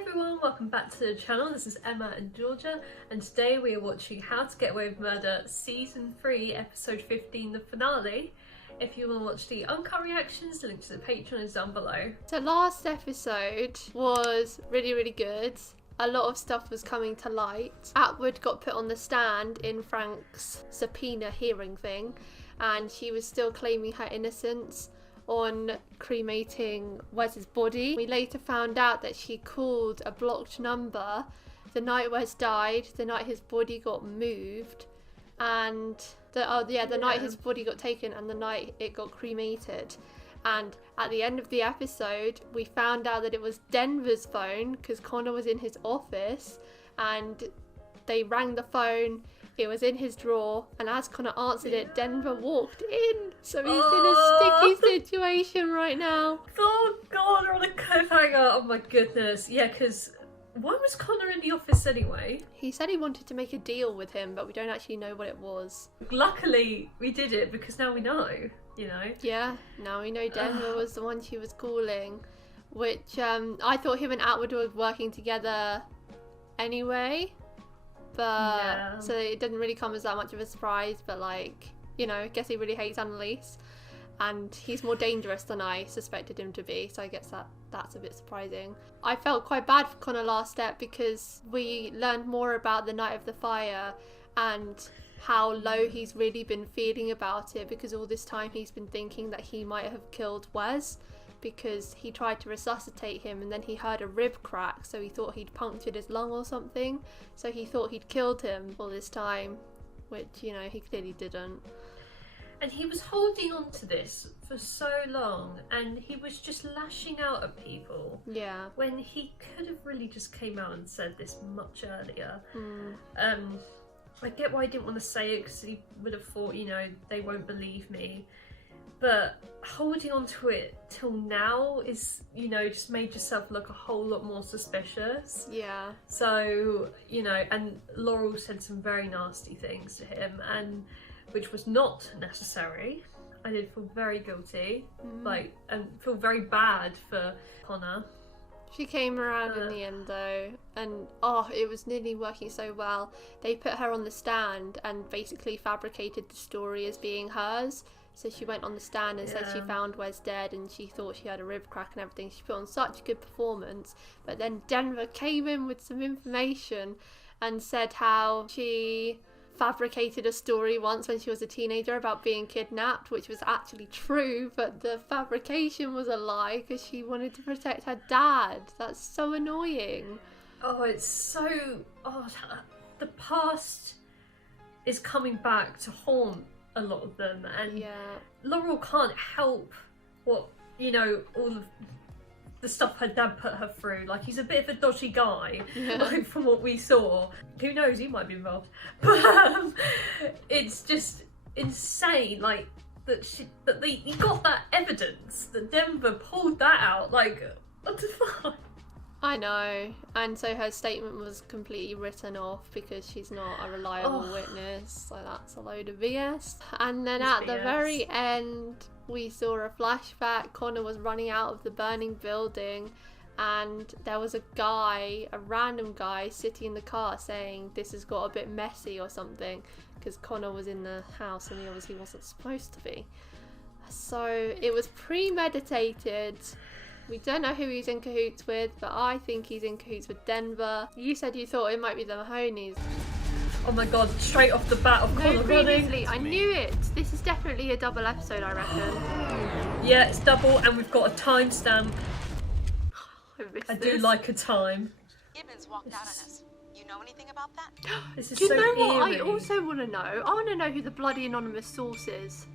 everyone, welcome back to the channel. This is Emma and Georgia, and today we are watching How to Get Away with Murder Season 3 Episode 15, the finale. If you want to watch the uncut reactions, the link to the Patreon is down below. So last episode was really good. A lot of stuff was coming to light. Atwood got put on the stand in Frank's subpoena hearing thing, and she was still claiming her innocence on cremating Wes's body. We later found out that she called a blocked number the night Wes died, the night his body got moved, and the night his body got taken and the night it got cremated. And at the end of the episode, we found out that it was Denver's phone because Connor was in his office and they rang the phone. It was in his drawer, and as Connor answered it, Denver walked in. So he's in a sticky situation right now. Oh god, we're on a cliffhanger. Oh my goodness. Yeah, because why was Connor in the office anyway? He said he wanted to make a deal with him, but we don't actually know what it was. Luckily, we did it because now we know, you know? Yeah, now we know Denver was the one she was calling, which I thought him and Atwood were working together anyway. But so it didn't really come as that much of a surprise, but like, you know, I guess he really hates Annalise and he's more dangerous than I suspected him to be, so I guess that's a bit surprising. I felt quite bad for Connor last step because we learned more about the night of the fire and how low he's really been feeling about it, because all this time he's been thinking that he might have killed Wes because he tried to resuscitate him and then he heard a rib crack, so he thought he'd punctured his lung or something, so he thought he'd killed him all this time, which, you know, he clearly didn't. And he was holding on to this for so long and he was just lashing out at people. Yeah. When he could have really just came out and said this much earlier. I get why he didn't want to say it because he would have thought, you know, they won't believe me. But holding on to it till now is, you know, just made yourself look a whole lot more suspicious. Yeah. So, you know, and Laurel said some very nasty things to him, and which was not necessary. I did feel very guilty, like, and feel very bad for Connor. She came around in the end though, and it was nearly working so well. They put her on the stand and basically fabricated the story as being hers. So she went on the stand and said she found Wes dead and she thought she had a rib crack and everything. She put on such a good performance. But then Denver came in with some information and said how she fabricated a story once when she was a teenager about being kidnapped, which was actually true, but the fabrication was a lie because she wanted to protect her dad. That's so annoying. Oh, it's so... the past is coming back to haunt a lot of them, and Laurel can't help what, you know, all of the stuff her dad put her through. Like, he's a bit of a dodgy guy, like, from what we saw. Who knows, he might be involved. But it's just insane, like, that he got that evidence, that Denver pulled that out. Like, what the fuck? I know, and so her statement was completely written off because she's not a reliable witness, so that's a load of BS. And then at the very end, we saw a flashback. Connor was running out of the burning building and there was a random guy sitting in the car saying this has got a bit messy or something, because Connor was in the house and he obviously wasn't supposed to be. So it was premeditated. We don't know who he's in cahoots with, but I think he's in cahoots with Denver. You said you thought it might be the Mahoneys. Oh my god, straight off the bat of Connor running. I knew it. This is definitely a double episode, I reckon. Yeah, it's double, and we've got a timestamp. I do like a time. Gibbons walked out on us. You know anything about that? This is do you so know what eerie. I also want to know? I want to know who the bloody anonymous source is.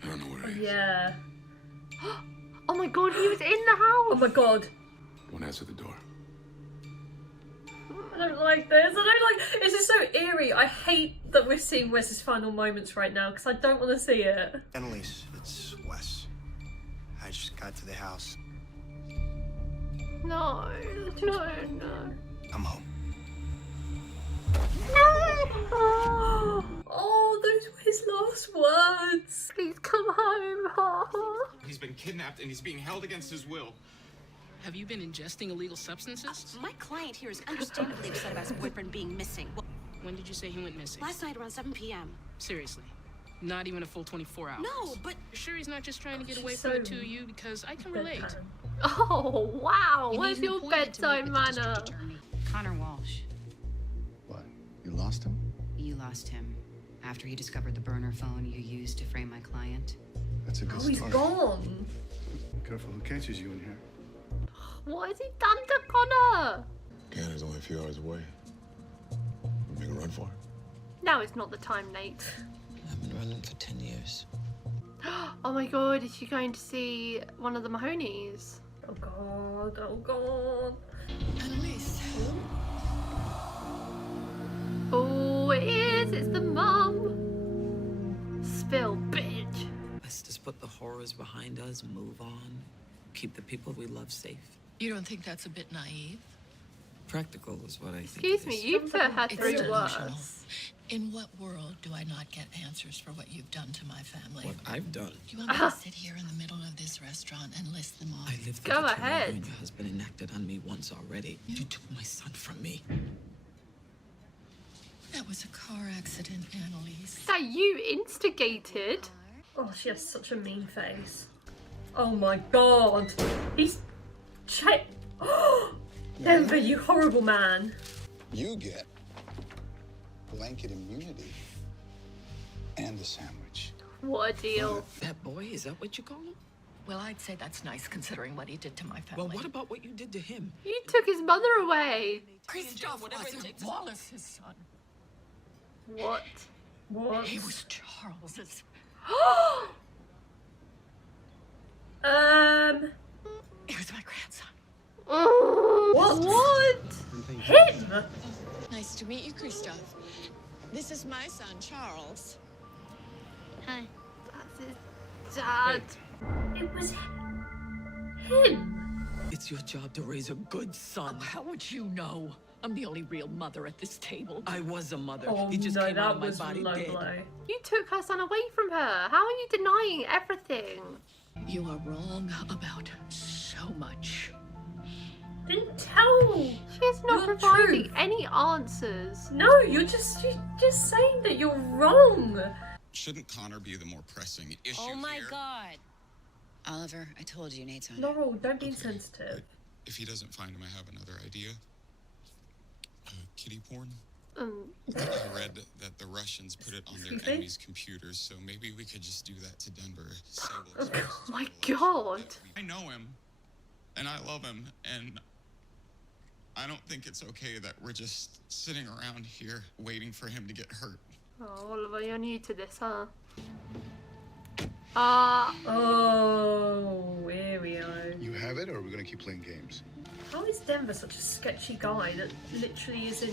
I don't know where he is. Yeah. Oh my god, he was in the house! Oh my god. Don't answer the door. I don't like this. This is so eerie. I hate that we're seeing Wes's final moments right now because I don't want to see it. Annalise, it's Wes. I just got to the house. No. I'm home. No! Oh, those were his last words. Please come home. He's been kidnapped and he's being held against his will. Have you been ingesting illegal substances? My client here is understandably upset about his boyfriend being missing. Well, When did you say he went missing? last night around 7 p.m. Seriously. Not even a full 24 hours. No, but You're sure he's not just trying to get away She's from the so two of you? Because I can relate. deadpan. Oh, wow. You Where's need an your appointment to meet bedtime with the district manner? attorney, Connor Walsh. What? You lost him? You lost him after he discovered the burner phone you used to frame my client. That's a good Oh, he's start. gone. Be careful who catches you in here. What has he done to Connor? Canada's only a few hours away. Make a run for it. Now is not the time, Nate. I've been running for 10 years. Oh my god, is she going to see one of the Mahoneys? Oh god, oh god. Annalise. Oh, it is. It's the mum. Spill, bitch. Let's just put the horrors behind us, move on, keep the people we love safe. You don't think that's a bit naive? Practical is what I think. Excuse me, you put her It's through delusional. worse. In what world do I not get answers for what you've done to my family? What I've done. Do you want me to sit here in the middle of this restaurant and list them all? I lived Go through the ahead. trauma your husband enacted on me once already. You took my son from me. That was a car accident, Annalise. That you instigated. Oh, she has such a mean face. Oh my god. He's... Denver, you horrible man. You get blanket immunity and a sandwich. What a deal. That boy, is that what you call him? Well, I'd say that's nice considering what he did to my family. Well, what about what you did to him? You took his mother away. Christoph wasn't Wallace's son. What? What? He was Charles's. He was my grandson. What? Him? Nice to meet you, Christoph. This is my son, Charles. That's his dad. It was him. It's your job to raise a good son. How would you know? I'm the only real mother at this table. I was a mother. Oh he just no, came out that of my was body low dead. blow. You took her son away from her. How are you denying everything? You are wrong about so much. Didn't tell. She is not Your providing truth. any answers. No, you're just saying that you're wrong. Shouldn't Connor be the more pressing issue Oh my here? God. Oliver, I told you Nate's on it. Laurel, don't be insensitive. If he doesn't find him, I have another idea. Kitty porn? Um, I read that the Russians put it on their Excuse me? enemies' computers, so maybe we could just do that to Denver. oh my god. I know him, and I love him, and I don't think it's okay that we're just sitting around here waiting for him to get hurt. Oh, Oliver, you're new to this, huh? Oh, here we go. You have it, or are we gonna keep playing games? How is Denver such a sketchy guy that literally is in,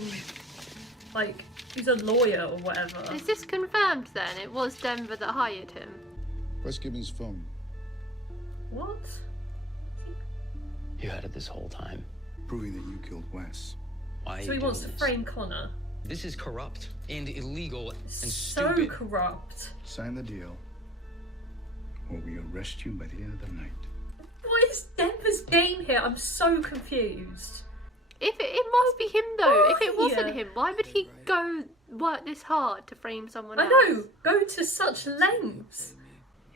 like, he's a lawyer or whatever? Is this confirmed then? It was Denver that hired him. Where's Gibbons' phone? What? You had it this whole time. Proving that you killed Wes. Why are So you he wants to doing this? frame Connor. This is corrupt and illegal and So stupid. corrupt. Sign the deal, or we arrest you by the end of the night. What is Denver's game here? I'm so confused. If it must be him though. If it Why? wasn't him, why would he go work this hard to frame someone I else? know, go to such lengths.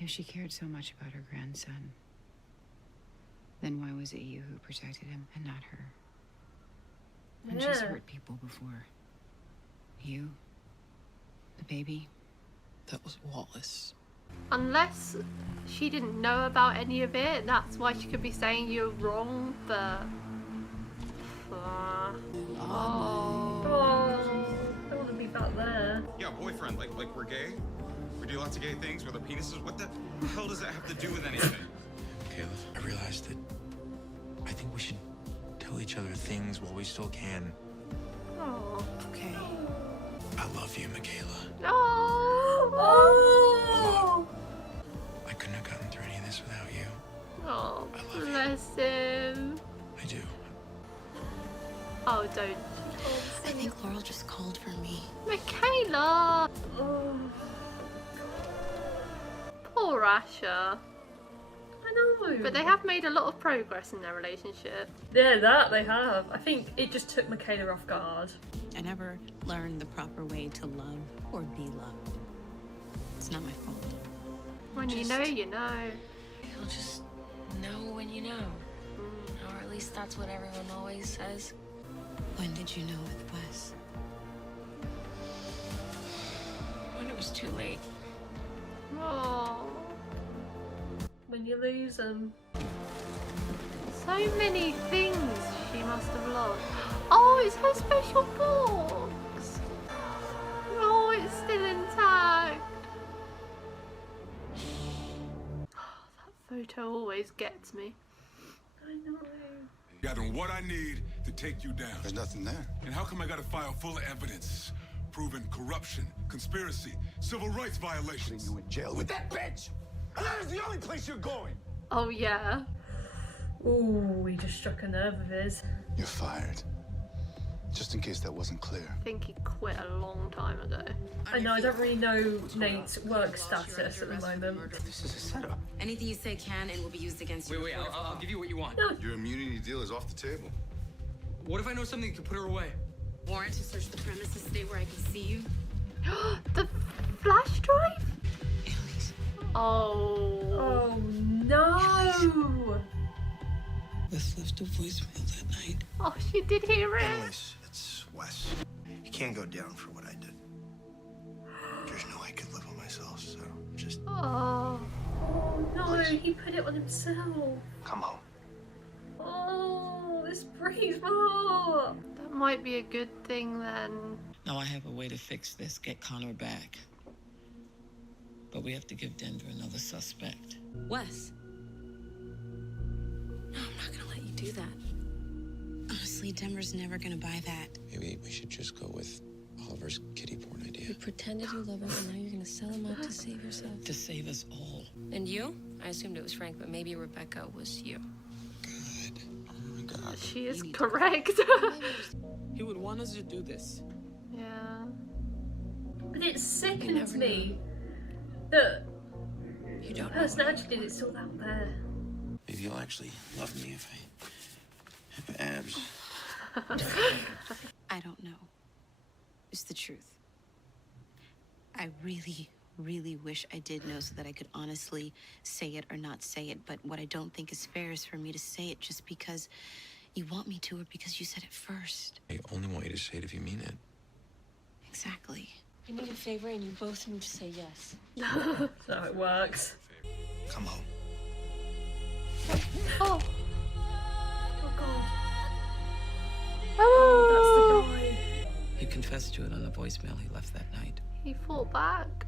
If she cared so much about her grandson, then why was it you who protected him and not her? When she's Yeah. hurt people before. You, the baby. That was Wallace. Unless she didn't know about any of it, that's why she could be saying you're wrong, but... Oh, I don't want to be back there. Yeah, boyfriend, like we're gay? We do lots of gay things with our penises? What the hell does that have to do with anything? Caleb, I realized that I think we should tell each other things while we still can. Oh. Okay. I love you, Michaela. Oh! I couldn't have gotten through any of this without you. Oh, I love you. bless him. I do. Oh, don't. I think Laurel just called for me. Michaela! Oh, Poor Asher. I know, know. But they have made a lot of progress in their relationship. Yeah, that they have. I think it just took Michaela off guard. I never learned the proper way to love or be loved. It's not my fault. When you know, you know. You'll just know when you know. Or at least that's what everyone always says. When did you know with Wes? When it was too late. Oh. When you lose them. So many things she must have lost. Oh, it's her special box. Oh, it's still intact. That photo always gets me. I know. Gathering what I need to take you down. There's nothing there. And how come I got a file full of evidence? Proving corruption, conspiracy, civil rights violations. Putting you in jail with that bitch! And that is the only place you're going! Oh, yeah. Ooh, he just struck a nerve of his. You're fired. Just in case that wasn't clear. I think he quit a long time ago. I know, I don't really know Nate's work status at the moment. This is a setup. Anything you say can and will be used against you. Wait, I'll give you what you want. No. Your immunity deal is off the table. What if I know something that could put her away? Warrant to search the premises, stay where I can see you. The flash drive? Annalise. Oh. Oh no! Wes left a voicemail that night. Oh, she did hear it. Annalise, it's Wes. You can't go down for what I did. There's no way I could live with myself, so just Oh. Oh no, Please. he put it on himself. come home. Oh, this breaks my heart. That might be a good thing then. Now I have a way to fix this, get Connor back. But we have to give Denver another suspect. Wes. No, I'm not gonna let you do that. Honestly, Denver's never gonna buy that. Maybe we should just go with Oliver's kiddie porn idea. You pretended you love him, and now you're gonna sell him out to save yourself. To save us all. And you? I assumed it was Frank, but maybe Rebecca was you. Good. Oh my God. She is correct. He would want us to do this. Yeah. But it sickens me that You the don't person know. actually did it still out there. Maybe you'll actually love me if I have abs. I don't know. It's the truth. I really, really wish I did know so that I could honestly say it or not say it. But what I don't think is fair is for me to say it just because you want me to or because you said it first. I only want you to say it if you mean it. Exactly. I need a favor, and you both need to say yes. That's how it works. Come home. Oh. Oh god. Oh. That's the guy. He confessed to it on the voicemail he left that night. He fought back.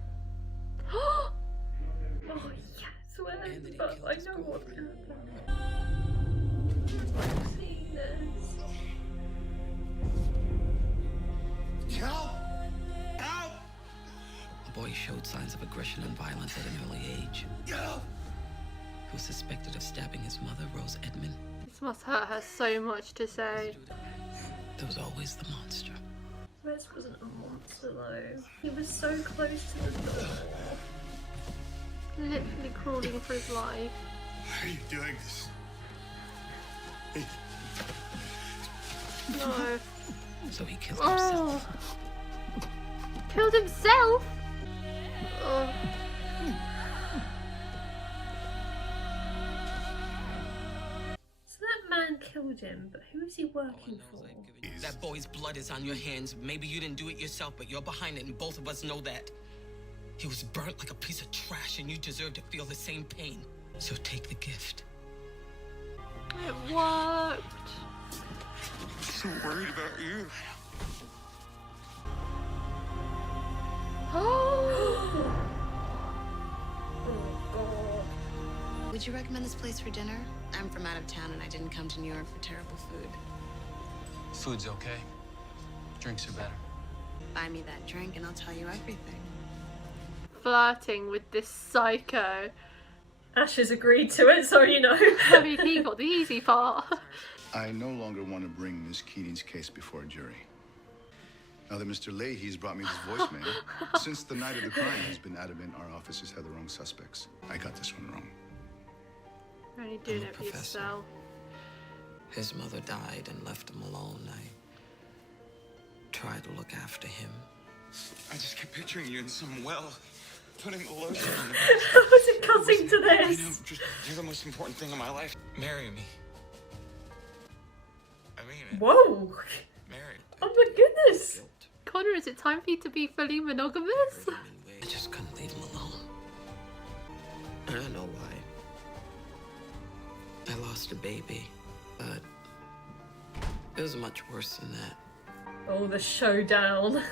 Oh yes, well, but I know what's gonna happen. I've seen this. Help! Help! The boy showed signs of aggression and violence at an early age. Help! He was suspected of stabbing his mother, Rose Edmond. This must hurt her so much to say. There was always the monster. Wes wasn't a monster though. He was so close to the door. Literally crawling for his life. Why are you doing this? No. So he killed himself. Oh. Killed himself? Oh. So that man killed him, but who is he working for? That boy's blood is on your hands. Maybe you didn't do it yourself, but you're behind it, and both of us know that. He was burnt like a piece of trash, and you deserve to feel the same pain. So take the gift. It worked. I'm so worried about you. Oh. Would you recommend this place for dinner? I'm from out of town and I didn't come to New York for terrible food. Food's okay. Drinks are better. Buy me that drink and I'll tell you everything. Flirting with this psycho. Ash has agreed to it, so you know. I mean, he got the easy part. I no longer want to bring Miss Keating's case before a jury. Now that Mr. Leahy's brought me this voicemail, since the night of the crime, he's been adamant our officers had the wrong suspects. I got this one wrong. You're only doing I'm a it for professor. yourself. His mother died and left him alone. I tried to look after him. I just kept picturing you in some well, putting the lotion on the How is it cutting to I this? know, just, you're the most important thing in my life. Marry me. I mean it. Whoa! Marry. Oh my goodness! Connor, is it time for you to be fully monogamous? I just couldn't leave him alone. And I know why. I lost a baby, but it was much worse than that. Oh, the showdown.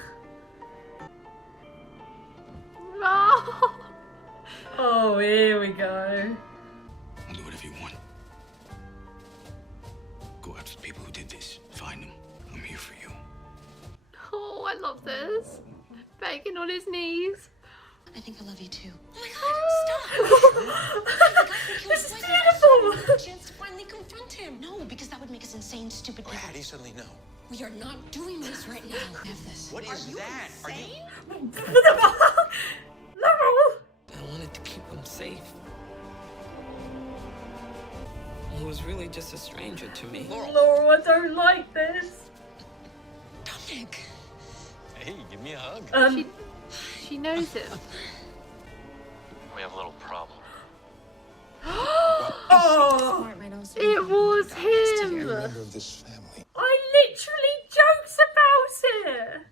No! Oh, here we go. I'll do whatever you want. Go after the people who did this. Find them. I'm here for you. Oh, I love this. Begging on his knees. I think I love you too. Oh my God, stop! This is beautiful! A chance to finally confront him. No, because that would make us insane, stupid people. How do you suddenly know? We are not doing this right now. Have this. What is that? Are you? Laurel! I wanted to keep him safe. He was really just a stranger to me. Laurel, I don't like this. Dominic. Hey, give me a hug. She knows him. We have a little problem. Oh! It was him! Member of this family. I literally joked about it!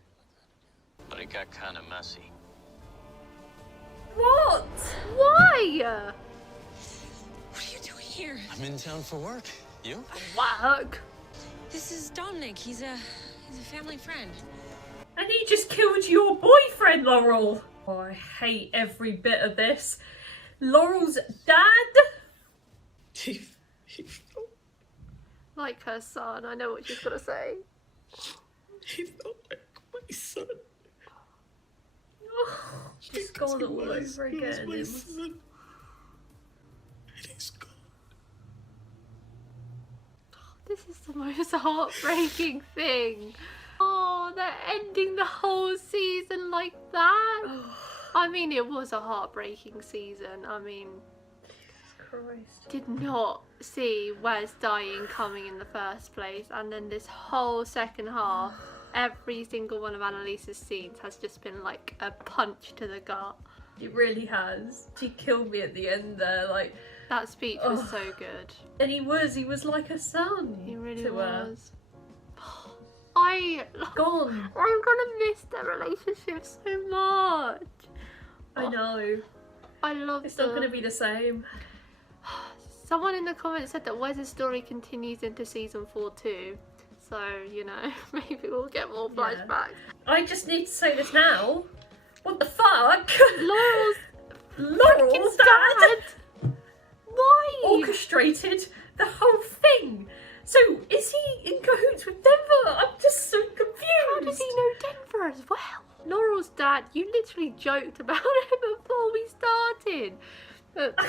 But it got kind of messy. What? Why? What are you doing here? I'm in town for work. You? Work. This is Dominic. He's a family friend. And he just killed your boyfriend, Laurel. Oh, I hate every bit of this. Laurel's dad? Like her son, I know what she's gonna say. He felt like my son. Oh, she's gone all over again. My son. And he's gone. This is the most heartbreaking thing. Oh, they're ending the whole season like that. I mean, it was a heartbreaking season. I mean, Christ. did not see Wes dying coming in the first place, and then this whole second half, every single one of Annalise's scenes has just been like a punch to the gut. It really has. She killed me at the end there, like. That speech was so good. And he was like a son. He really to her. was. Gone. I'm gonna miss their relationship so much. I know. I love It's not going to be the same. Someone in the comments said that Wes's story continues into season 4 too. So, you know, maybe we'll get more flashbacks. I just need to say this now. What the fuck? Laurel's dad? Why? Orchestrated the whole thing. So, is he in cahoots with Denver? I'm just so confused. How does he know Denver as well? Laurel's dad, you literally joked about him before we started. But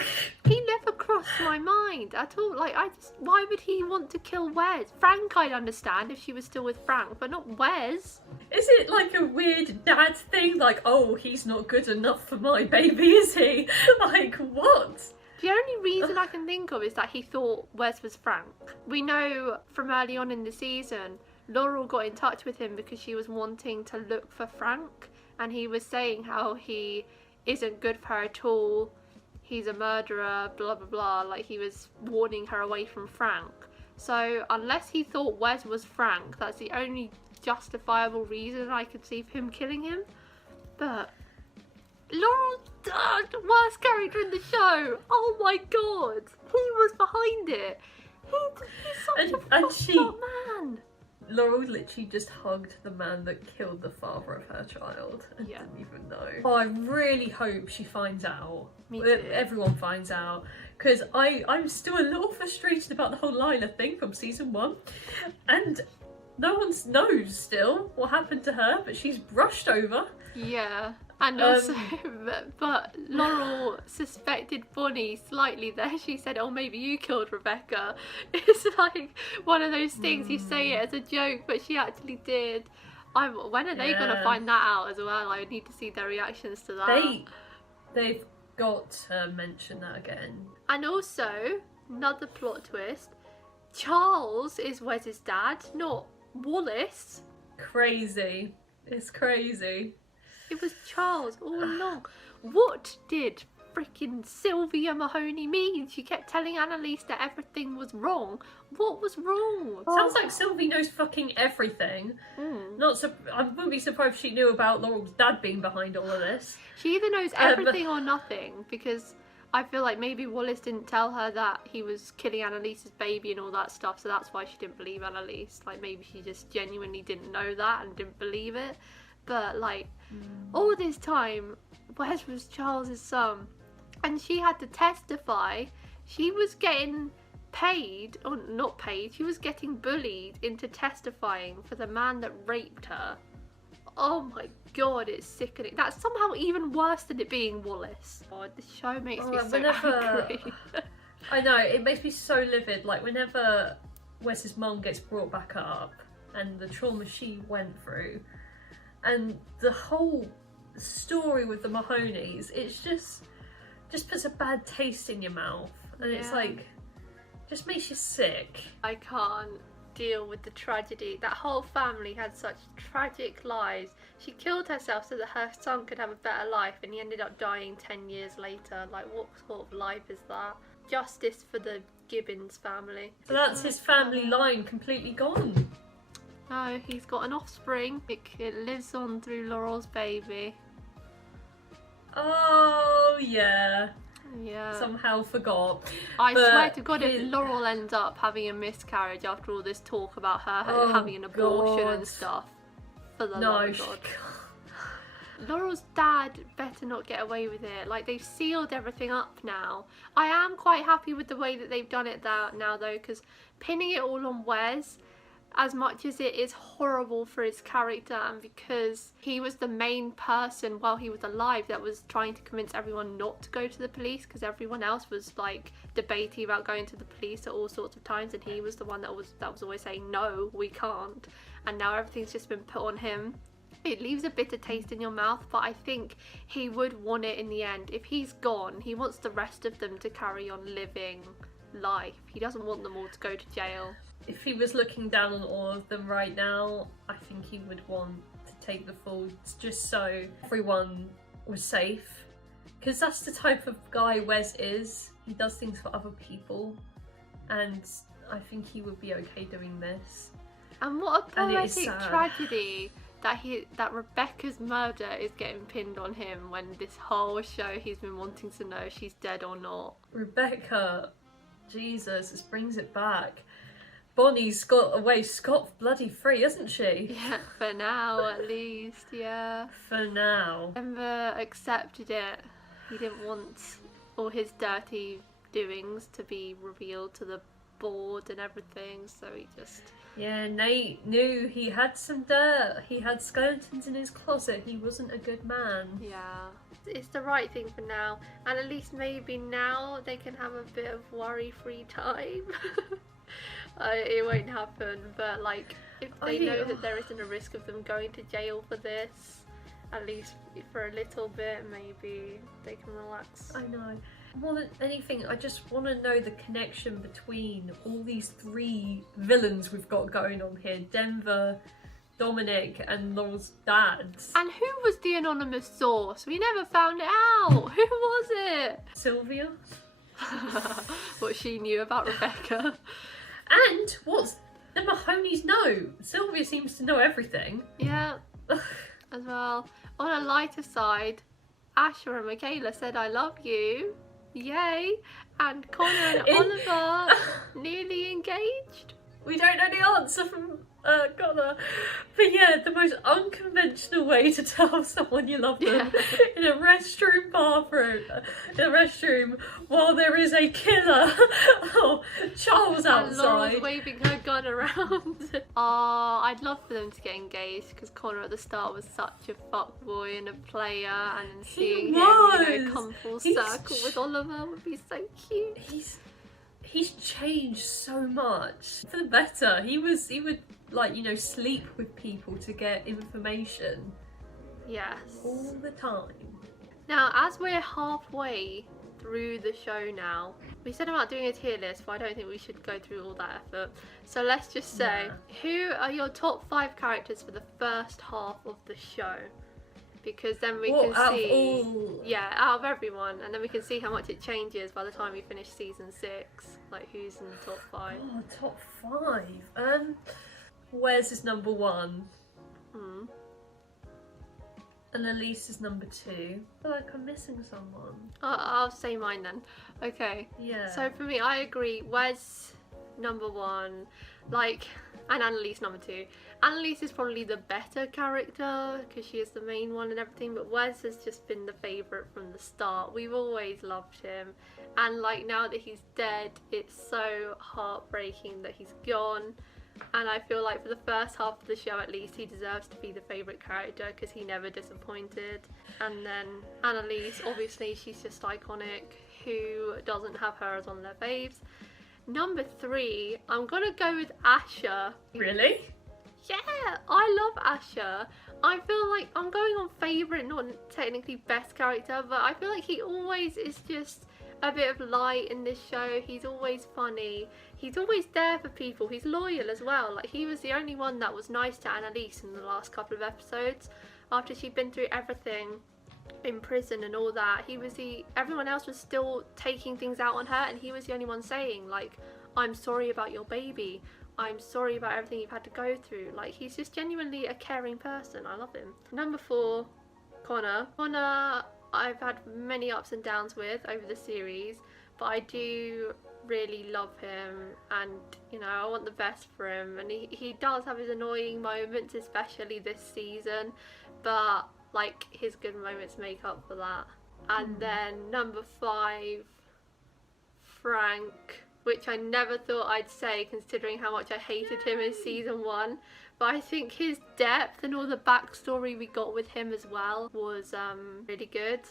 he never crossed my mind at all. Like, why would he want to kill Wes? Frank, I'd understand if she was still with Frank, but not Wes. Is it like a weird dad thing? Like, oh, he's not good enough for my baby, is he? Like, what? The only reason I can think of is that he thought Wes was Frank. We know from early on in the season, Laurel got in touch with him because she was wanting to look for Frank, and he was saying how he isn't good for her at all. He's a murderer, blah blah blah. Like, he was warning her away from Frank. So unless he thought Wes was Frank, that's the only justifiable reason I could see for him killing him. But Laurel's dad, worst character in the show. Oh my god, he was behind it. He's such a fucked up man. Laurel literally just hugged the man that killed the father of her child and didn't even know. Oh, I really hope she finds out. Me too. Everyone finds out. Because I'm still a little frustrated about the whole Lila thing from season 1. And no one knows still what happened to her, but she's brushed over. Yeah. And also, but Laurel suspected Bonnie slightly there. She said, oh, maybe you killed Rebecca. It's like one of those things you say it as a joke, but she actually did. When are they going to find that out as well? I need to see their reactions to that. They've got to mention that again. And also, Another plot twist. Charles is Wes's dad, not Wallace. Crazy. It's crazy. It was Charles all along. What did freaking Sylvia Mahoney mean? She kept telling Annalise that everything was wrong. What was wrong? Sounds like Sylvie knows fucking everything. I wouldn't be surprised if she knew about Laurel's dad being behind all of this. She either knows everything or nothing, because I feel like maybe Wallace didn't tell her that he was killing Annalise's baby and all that stuff, so that's why she didn't believe Annalise. Like, maybe she just genuinely didn't know that and didn't believe it. But, like, all this time, Wes was Charles's son, and she had to testify. She was getting paid, or not paid, she was getting bullied into testifying for the man that raped her. Oh my god, it's sickening. That's somehow even worse than it being Wallace. God, this show makes me so angry. I know, it makes me so livid. Like, whenever Wes's mum gets brought back up and the trauma she went through and the whole story with the Mahoneys, it's just puts a bad taste in your mouth, and it's like, just makes you sick. I can't deal with the tragedy. That whole family had such tragic lives. She killed herself so that her son could have a better life, and he ended up dying 10 years later. Like, what sort of life is that? Justice for the Gibbons family. So that's his family line completely gone. No, he's got an offspring. It lives on through Laurel's baby. Oh, yeah. Yeah. Somehow forgot. I swear to God, if Laurel ends up having a miscarriage after all this talk about her having an abortion and stuff, for the love of God. Laurel's dad better not get away with it. Like, they've sealed everything up now. I am quite happy with the way that they've done it now, though, because pinning it all on Wes, as much as it is horrible for his character, and because he was the main person while he was alive that was trying to convince everyone not to go to the police, because everyone else was like debating about going to the police at all sorts of times, and he was the one that was always saying no, we can't, and now everything's just been put on him. It leaves a bitter taste in your mouth, but I think he would want it in the end. If he's gone, he wants the rest of them to carry on living life. He doesn't want them all to go to jail. If he was looking down on all of them right now, I think he would want to take the fall just so everyone was safe. Because that's the type of guy Wes is. He does things for other people, and I think he would be okay doing this. And what a poetic tragedy that Rebecca's murder is getting pinned on him, when this whole show he's been wanting to know if she's dead or not. Rebecca, Jesus, this brings it back. Bonnie's got away scot bloody free, isn't she? Yeah, for now at least, yeah. For now. Denver accepted it. He didn't want all his dirty doings to be revealed to the board and everything, so he just... Yeah, Nate knew he had some dirt. He had skeletons in his closet. He wasn't a good man. Yeah. It's the right thing for now. And at least maybe now they can have a bit of worry-free time. It won't happen, but like, if they know that there isn't a risk of them going to jail for this, at least for a little bit, maybe they can relax. I know. More than anything, I just want to know the connection between all these three villains we've got going on here. Denver, Dominic, and Laurel's dad. And who was the anonymous source? We never found it out. Who was it? Sylvia. What she knew about Rebecca. And what's the Mahoneys know? Sylvia seems to know everything. Yeah, as well. On a lighter side, Asher and Michaela said I love you. Yay. And Connor and Oliver nearly engaged. We don't know the answer from Connor. But yeah, the most unconventional way to tell someone you love them in a restroom bathroom, in a restroom, while there is a killer. Oh, Charles outside. And Laurel's waving her gun around. Oh, I'd love for them to get engaged, because Connor at the start was such a fuckboy and a player, and then seeing him, come full circle with Oliver would be so cute. He's changed so much for the better. He would like, sleep with people to get information. Yes. All the time. Now, as we're halfway through the show now. We said about doing a tier list, but I don't think we should go through all that effort. So let's just say, who are your top 5 characters for the first half of the show? Because then we can see, out of everyone, and then we can see how much it changes by the time we finish season 6. Like, who's in the top 5? Oh, top 5. Wes is number 1. Annalise is number 2. I feel like I'm missing someone. I'll say mine then. Okay. Yeah. So for me, I agree. Wes number 1, like, and Annalise number 2. Annalise is probably the better character because she is the main one and everything, but Wes has just been the favourite from the start. We've always loved him, and like now that he's dead, it's so heartbreaking that he's gone. And I feel like for the first half of the show at least, he deserves to be the favourite character because he never disappointed. And then Annalise, obviously she's just iconic. Who doesn't have her as one of their faves? Number 3, I'm gonna go with Asher. Really? Yeah, I love Asher. I feel like I'm going on favourite, not technically best character, but I feel like he always is just a bit of light in this show. He's always funny. He's always there for people. He's loyal as well. Like, he was the only one that was nice to Annalise in the last couple of episodes after she'd been through everything in prison and all that. Everyone else was still taking things out on her, and he was the only one saying, like, I'm sorry about your baby. I'm sorry about everything you've had to go through. Like, he's just genuinely a caring person. I love him. Number 4, Connor. Connor, I've had many ups and downs with over the series, but I do really love him, and you know, I want the best for him. And he does have his annoying moments, especially this season, but like, his good moments make up for that. And then number 5, Frank, which I never thought I'd say considering how much I hated him in season 1, but I think his depth and all the backstory we got with him as well was really good.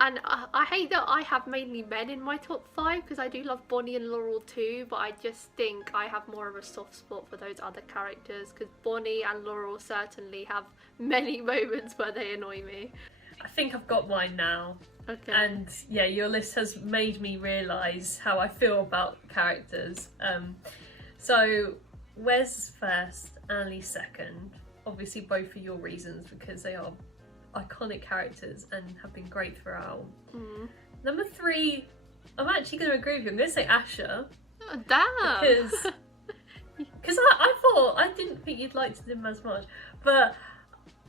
And I hate that I have mainly men in my top 5 because I do love Bonnie and Laurel too, but I just think I have more of a soft spot for those other characters because Bonnie and Laurel certainly have many moments where they annoy me. I think I've got mine now. Okay. And yeah, your list has made me realise how I feel about characters. So Wes first, Annalise second. Obviously both for your reasons because they are iconic characters and have been great throughout. Number 3, I'm actually going to agree with you. I'm going to say Asher. Oh, damn! Because I didn't think you'd liked him as much, but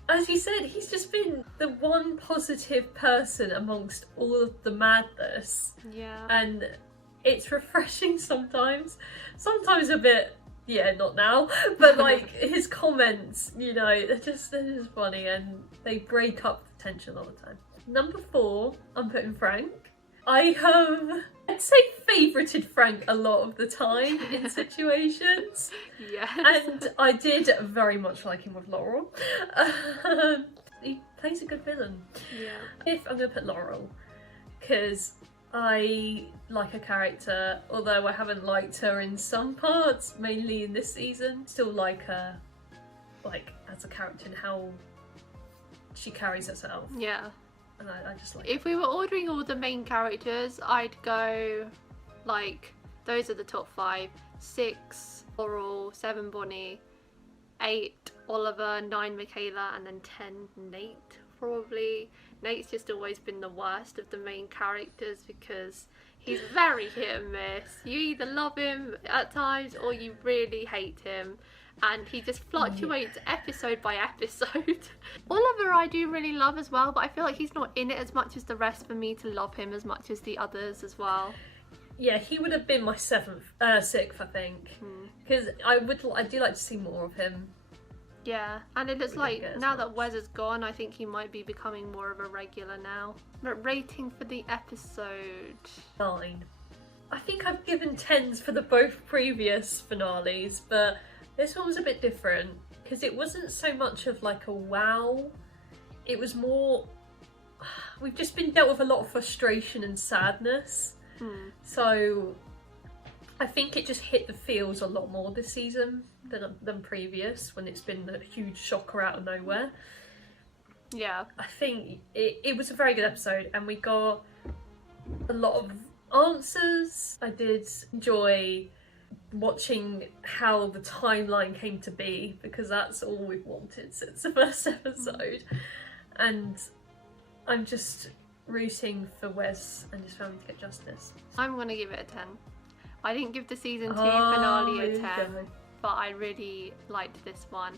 as you said, he's just been the one positive person amongst all of the madness. Yeah. And it's refreshing sometimes. Sometimes a bit, not now, but like his comments, you know, they're just funny and they break up the tension all the time. Number 4, I'm putting Frank. I have, I'd say, favourited Frank a lot of the time in situations. Yes. And I did very much like him with Laurel. He plays a good villain. Yeah. I'm going to put Laurel, because I like her character, although I haven't liked her in some parts, mainly in this season. Still like her, like, as a character and how she carries herself. Yeah. And I just like If we were ordering all the main characters, I'd go, like, those are the top 5. 6, Laurel, 7, Bonnie, 8, Oliver, 9, Michaela, and then 10, Nate, probably. Nate's just always been the worst of the main characters because he's very hit and miss. You either love him at times or you really hate him. And he just fluctuates episode by episode. Oliver I do really love as well, but I feel like he's not in it as much as the rest for me to love him as much as the others as well. Yeah, he would have been my 6th, I think. Because I do like to see more of him. Yeah, and it looks like now that Wes is gone, I think he might be becoming more of a regular now. But rating for the episode? 9. I think I've given 10s for the both previous finales, but this one was a bit different because it wasn't so much of like a wow. It was more, we've just been dealt with a lot of frustration and sadness. So I think it just hit the feels a lot more this season than previous, when it's been a huge shocker out of nowhere. Yeah. I think it was a very good episode, and we got a lot of answers. I did enjoy watching how the timeline came to be, because that's all we've wanted since the first episode. And I'm just rooting for Wes and his family to get justice. I'm gonna give it a 10. I didn't give the season 2 finale a 10, but I really liked this one.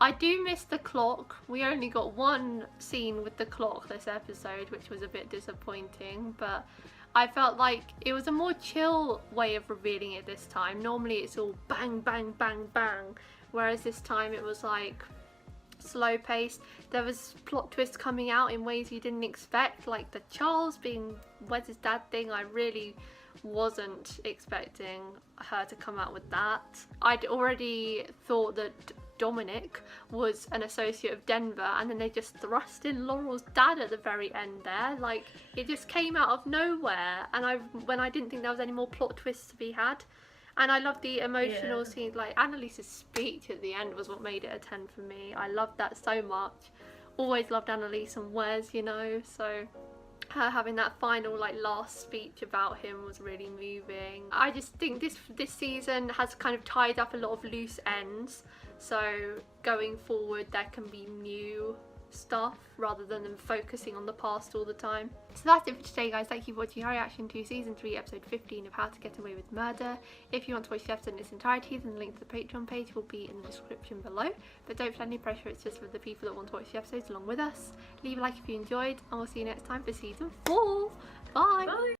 I do miss the clock. We only got one scene with the clock this episode, which was a bit disappointing, but I felt like it was a more chill way of revealing it this time. Normally it's all bang, bang, bang, bang, whereas this time it was like slow paced. There was plot twists coming out in ways you didn't expect, like the Charles being Wes's dad thing. I really wasn't expecting her to come out with that. I'd already thought that Dominic was an associate of Denver, and then they just thrust in Laurel's dad at the very end there. Like, it just came out of nowhere, and when I didn't think there was any more plot twists to be had. And I loved the emotional scenes, like Annalise's speech at the end was what made it a 10 for me. I loved that so much. Always loved Annalise and Wes, you know, so her having that final like last speech about him was really moving. I just think this season has kind of tied up a lot of loose ends, so going forward there can be new stuff rather than them focusing on the past all the time. So that's it for today, guys. Thank you for watching our reaction to season 3 episode 15 of How to Get Away with Murder. If you want to watch the episode in its entirety, then the link to the Patreon page will be in the description below, but don't feel any pressure, it's just for the people that want to watch the episodes along with us. Leave a like if you enjoyed, and we'll see you next time for season 4. Bye! Bye.